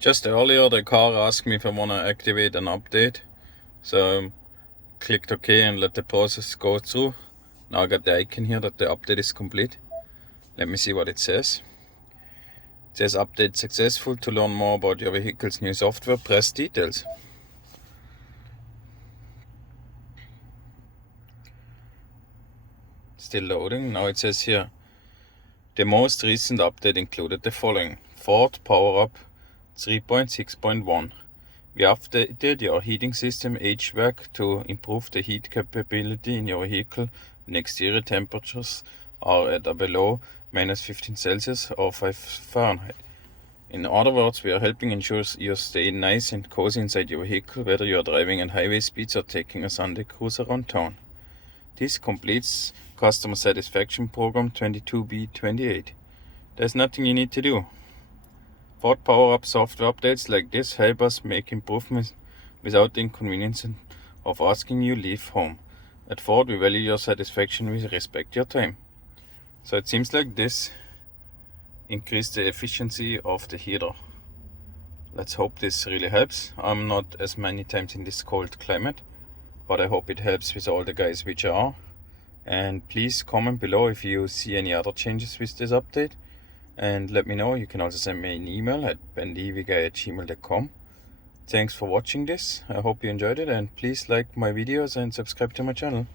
Just earlier the car asked me if I want to activate an update, so clicked OK and let the process go through. Now I got the icon here that the update is complete. Let me see what it says. It says update successful. To learn more about your vehicle's new software, press details. Still loading. Now it says here, the most recent update included the following: Ford Power Up 3.6.1. We updated your heating system HVAC to improve the heat capability in your vehicle when exterior temperatures are at or below -15°C or 5 Fahrenheit. In other words, we are helping ensure you stay nice and cozy inside your vehicle, whether you are driving at highway speeds or taking a Sunday cruise around town. This completes Customer Satisfaction Program 22B28. There's nothing you need to do. Ford Power Up software updates like this help us make improvements without the inconvenience of asking you leave home. At Ford, we value your satisfaction, we respect your time. So it seems like this increased the efficiency of the heater. Let's hope this really helps. I'm not as many times in this cold climate, but I hope it helps with all the guys which are. And please comment below if you see any other changes with this update, and let me know. You can also send me an email at bentheevguy@gmail.com. Thanks for watching this. I hope you enjoyed it, and please like my videos and subscribe to my channel.